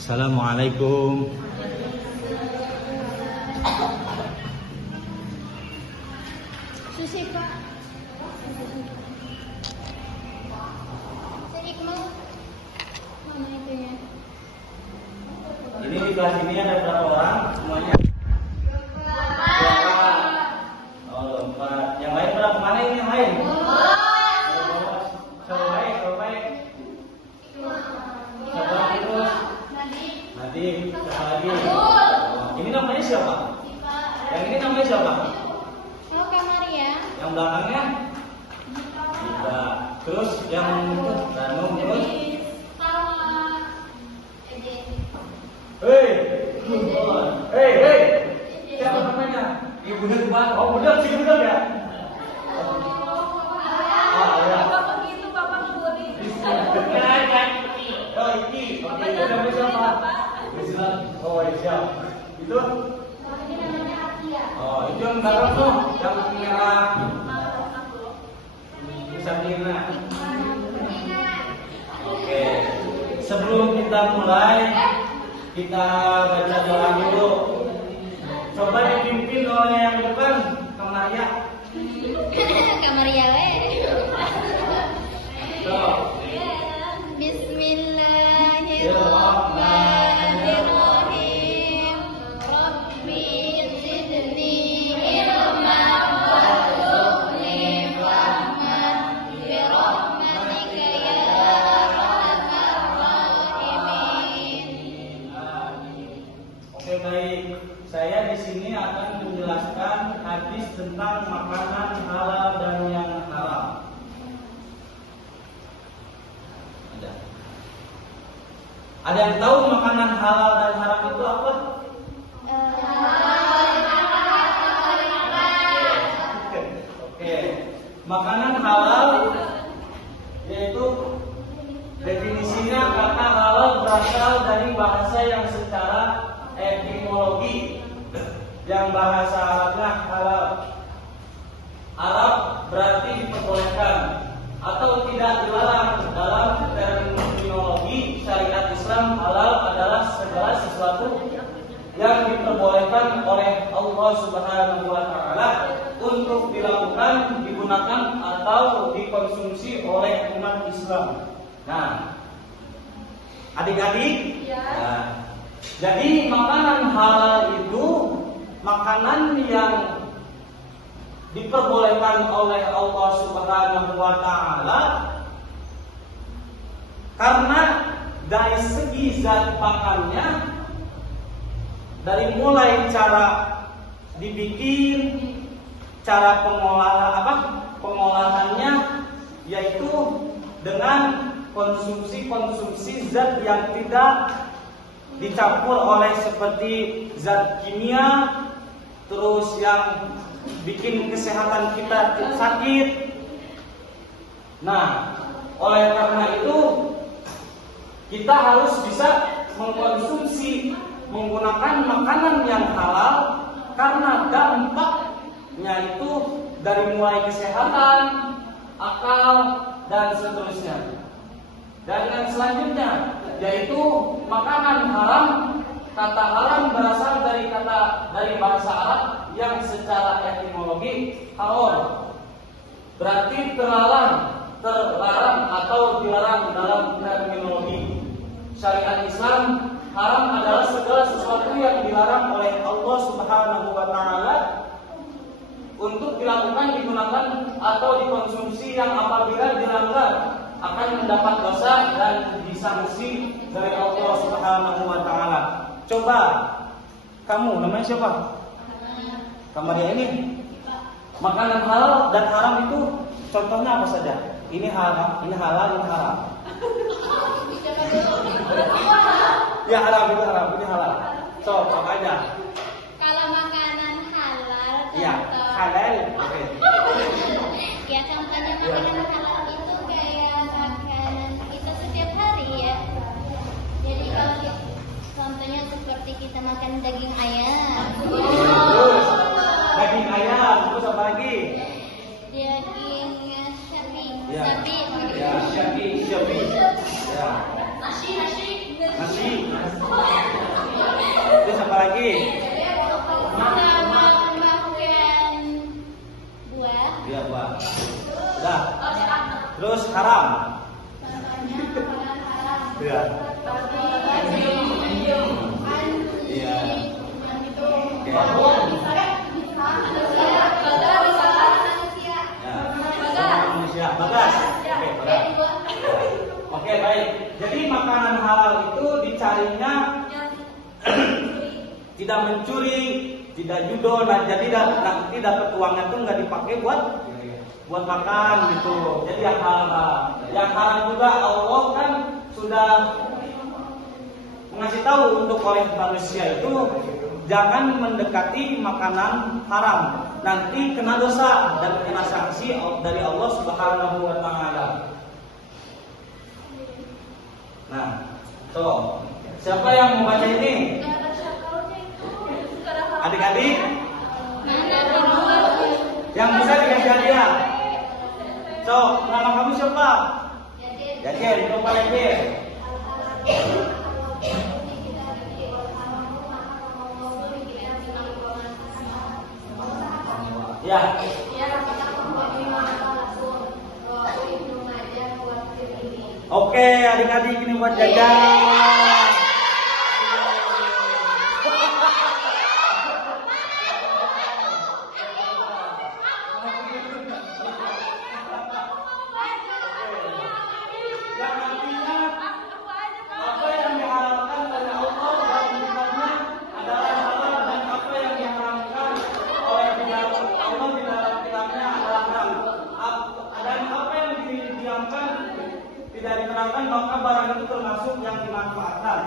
Assalamualaikum. Susi Pak. Senikmat. Mana itunya? Ini di kelas ini ada berapa orang? Semuanya? Oh, 4. Yang lain berapa? Mana ini yang lain? Coba baik. Coba terus. Nanti siapa lagi? Ini namanya siapa? Yang ini namanya siapa? Oh, Kamaria. Yang belakangnya? Gita. Terus yang Danung terus? Hei. Siapa namanya? Ibu Nurban. Oh, benar sih benar ya? Ya. Oh, ini. Oke, namanya siapa? Oh, siap. Itu? Oh, itu yang belakang tuh, yang merah. Sabina. Oke. Sebelum kita mulai, kita baca doa dulu. Coba dipimpin oleh yang depan, Kamaria. Kamaria we. So. Bismillahirrahmanirrahim. Rabbi zidni ilman warzuqni fahman bi rahmatika ya arhamar rahimin. Oke, baik. Saya di sini akan menjelaskan hadis tentang makanan halal dan yang haram. Ada yang tahu makanan halal dan haram itu apa? Oke. Makanan halal yaitu definisinya kata halal berasal dari bahasa yang secara etimologi, yang bahasa Arabnya halal. Arab berarti diperbolehkan atau tidak dilarang. Dalam terminologi syariat Islam, halal adalah segala sesuatu yang diperbolehkan oleh Allah Subhanahu wa taala untuk dilakukan, digunakan atau dikonsumsi oleh umat Islam. Nah, adik-adik, jadi makanan halal itu makanan yang diperbolehkan oleh Allah Subhanahu wa taala karena dari segi zat pangannya, dari mulai cara dibikin, cara pengolahannya, yaitu dengan konsumsi zat yang tidak dicampur oleh seperti zat kimia, terus yang bikin kesehatan kita sakit. Nah, oleh karena itu kita harus bisa mengkonsumsi, menggunakan makanan yang halal karena dampaknya itu dari mulai kesehatan, akal, dan seterusnya. Dan yang selanjutnya yaitu makanan haram. Kata haram berasal dari bahasa Arab yang secara etimologi haram, berarti terlarang atau dilarang dalam terminologi syariat Islam. Haram adalah segala sesuatu yang dilarang oleh Allah Subhanahu wa taala untuk dilakukan, digunakan atau dikonsumsi, yang apabila dilanggar akan mendapat dosa dan disanksi dari Allah Subhanahu wa taala. Coba kamu, namanya siapa? Kamaria ini. Makanan halal dan haram itu contohnya apa saja? Ini halal, ini haram. Ya haram, itu haram, ini halal. So, apa aja? Kalau makanan halal, Ya, halal. Oke. Ya, contohnya makanan halal itu kayak makanan kita setiap hari ya. Jadi kalau contohnya seperti kita makan daging ayam. Terus daging ayam, terus apa lagi? Daging sapi. Ya. Sapi. Ya, sapi. Ya. Nasi. Ya. Iya. Manusia. Bagas. Oke, baik. Jadi makanan halal itu dicarinya tidak mencuri, tidak judol, dan jadi nanti dapat uangnya tuh nggak dipakai buat makan gitu. Jadi yang halal. Yang halal juga Allah kan sudah mengasih tahu untuk oleh manusia itu jangan mendekati makanan haram. Nanti kena dosa dan kena sanksi dari Allah Subhanahu wa taala. Nah, so siapa yang mau baca ini? Adik-adik yang bisa dikasih hadiah. So, nama kamu siapa? Yakin, coba Yakin. Ya. Oke, adik-adik ini buat jajan. Tidak diterangkan maka barang itu termasuk yang dimanfaatkan.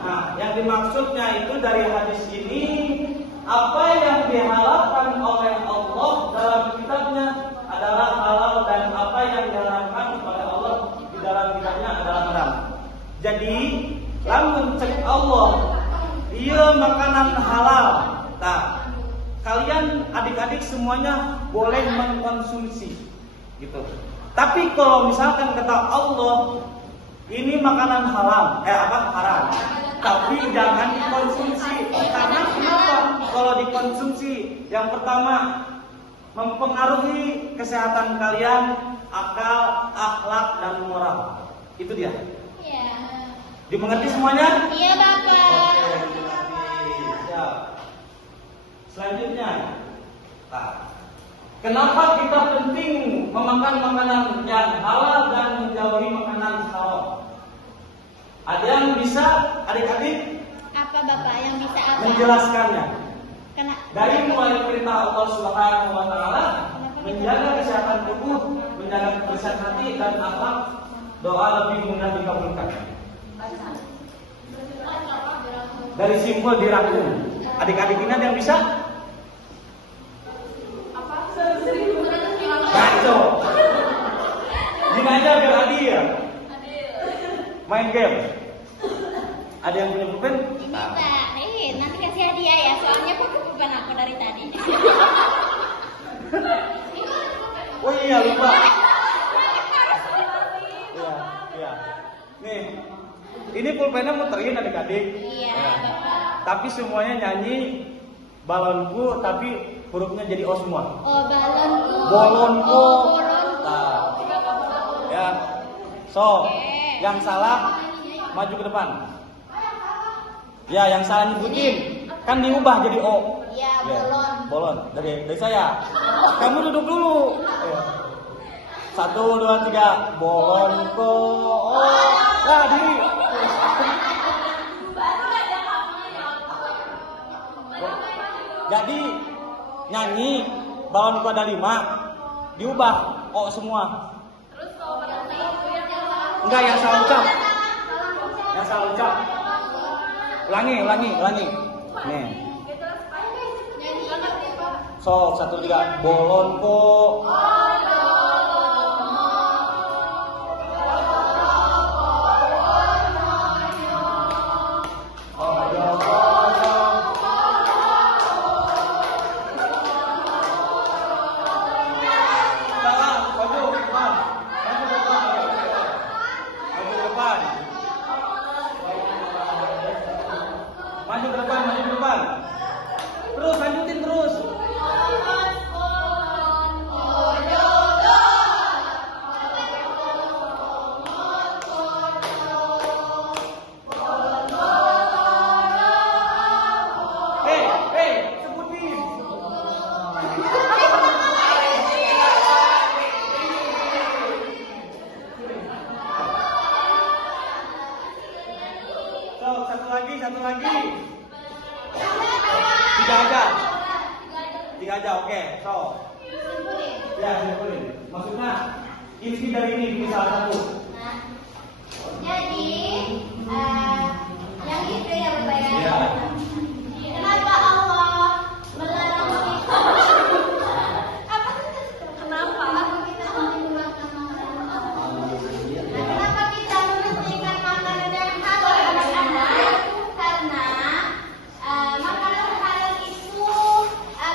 Nah, yang dimaksudnya itu dari hadis ini apa yang dihalalkan oleh Allah dalam kitabnya adalah halal dan apa yang diharamkan oleh Allah di dalam kitabnya adalah haram. Jadi, lamun cek Allah, iya makanan halal. Nah, kalian adik-adik semuanya boleh mengkonsumsi, gitu. Tapi kalau misalkan kata Allah ini makanan haram, haram, tapi jangan dikonsumsi. Karena kenapa? Kalau dikonsumsi, yang pertama mempengaruhi kesehatan kalian, akal, akhlak dan moral. Itu dia. Iya. Dimengerti semuanya? Iya, Bapak. Siap. Selanjutnya, kenapa kita penting memakan makanan yang halal dan menjauhi makanan haram? Ada yang bisa, adik-adik, Apa Bapak yang bisa apa? menjelaskannya? Kenapa? Dari mulai perintah Allah Subhanahu wa taala menjaga kesehatan tubuh, menjaga kebersihan hati dan akhlak, doa lebih mudah dikabulkan. Dari simbol dirangkum. Adik-adik ini ada yang bisa? Kacau. Gini aja biar adil ya. Main game. Ada yang punya pulpen? Ini tak, nanti kasih hadiah ya. Soalnya pakai pulpen aku dari tadi. Oh iya lupa. Iya. Nih, ini pulpennya muterin adik-adik. Iya, Ya. Bapak. Tapi semuanya nyanyi balonku, tapi hurufnya jadi O semua. Oh, balonku. Bolonku. Oh, bolonku. Nah, ya. So, Oke. yang salah maju ke depan. Ya, yang salah nyebutin kan diubah jadi O. Iya, Ya, bolon. Bolon dari saya. Kamu duduk dulu. Ya. 1, 2, 3. Bolonku. Oh, nah diri. Jadi nyanyi balonku ada 5 diubah O semua. Enggak, yang salah ucap. Yang salah ucap. Ulangi. Nih. So, 1, 3. Bolonku. Salah, maju depan. Maju ke depan. Terus lanjutin terus. satu lagi. Tiga aja, oke. So. Ya, boleh. Maksudnya inti dari ini salah satu. Nah, jadi yang itu ya Bapak ya. Ya. Kenapa Allah melarang kita? Kenapa? Kita menggunakan makanan halal? Kenapa kita mementingkan makanan yang halal anak-anak? Karena makanan halal itu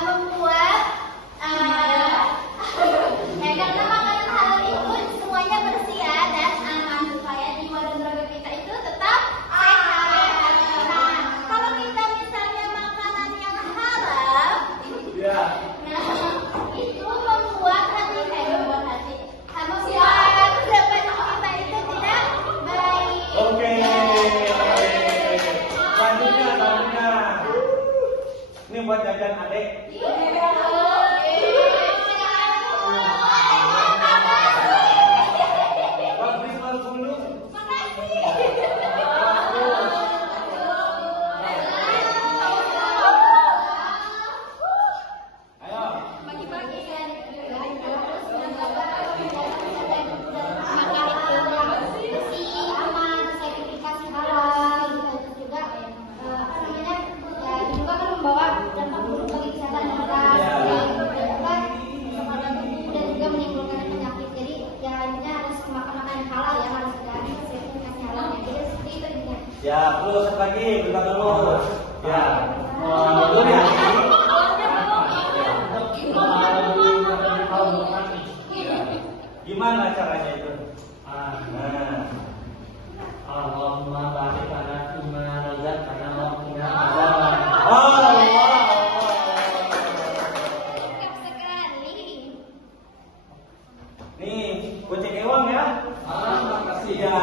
membuat karena makanan halal itu semuanya bersih ya, dan supaya jiwa dan raga kita itu tetap sehat. Nah, kalau kita misalnya makanan yang halal, Ya. nah itu membuat hati manusia terdapat kita itu tidak baik. Oke. Selanjutnya. Ini buat jajan adek. Buat beli parfum dulu. Ayo. Bagi-bagi kan. Aman, sertifikasi halal, terus juga apa namanya, ya juga kan membawa dampak buruk bagi kesehatan kita, dan juga menimbulkan penyakit. Jadi ya intinya harus makan makanan yang halal ya, harus ada sertifikasi halal. Jadi seperti itu intinya. Ya, perlu satu lagi, bentar dulu. Ya. Dulu ya. Gimana caranya itu? Nah. Allahumma barik lana fima razaqtana wa qina adzaban. Allah. Lengkap sekali. Nih, goceng ewang ya. Makasih. Iya,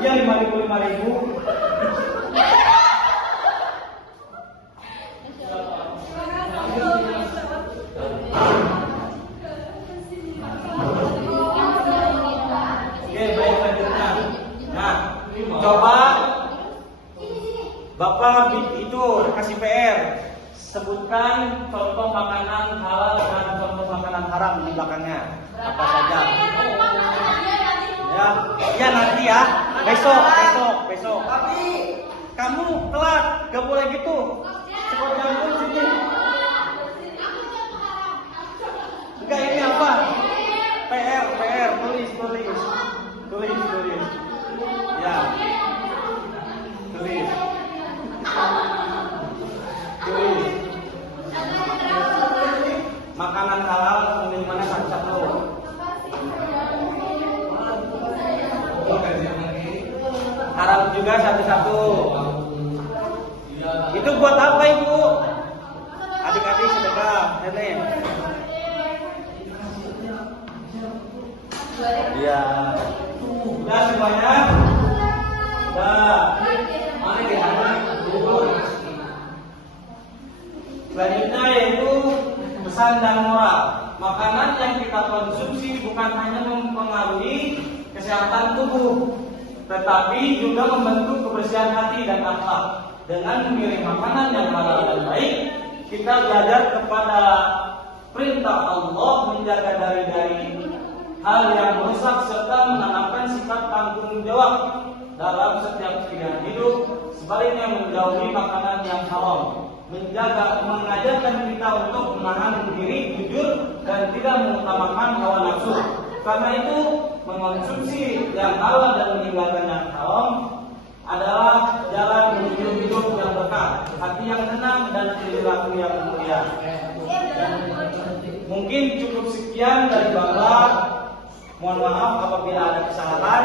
iya 55.000. Oke, baik lanjutnya. Nah, coba Bapak itu kasih PR. Sebutkan contoh makanan halal dan contoh makanan haram di belakangnya. Apa saja? Ya nanti ya. Besok. Tapi kamu telat, gak boleh gitu. Cepat jalan sini. Enggak, ini apa? PR, tulis. Ya. Tulis. Makanan halal di mana satu-satu. Haram juga satu-satu. Itu buat apa Ibu? Adik-adik sedekah, nenek. Iya. Udah semuanya? Udah. Mana dia? Selanjutnya yaitu pesan dan moral. Makanan yang kita konsumsi bukan hanya mempengaruhi kesehatan tubuh, tetapi juga membentuk kebersihan hati dan akhlak. Dengan memilih makanan yang halal dan baik, kita belajar kepada perintah Allah menjaga dari hal yang merusak serta menanamkan sikap tanggung jawab dalam setiap pilihan hidup. Sebaliknya menjauhi makanan yang haram, mengajarkan kita untuk menahan diri, jujur, dan tidak mengutamakan hawa nafsu. Karena itu, mengonsumsi yang halal dan meninggalkan yang haram adalah jalan menuju hidup yang berkah, hati yang tenang, dan perilaku yang mulia. Mungkin cukup sekian dari Bapak. Mohon maaf apabila ada kesalahan.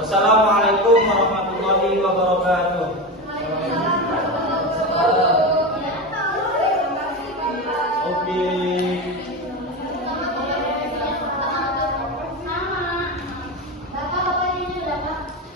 Wassalamualaikum.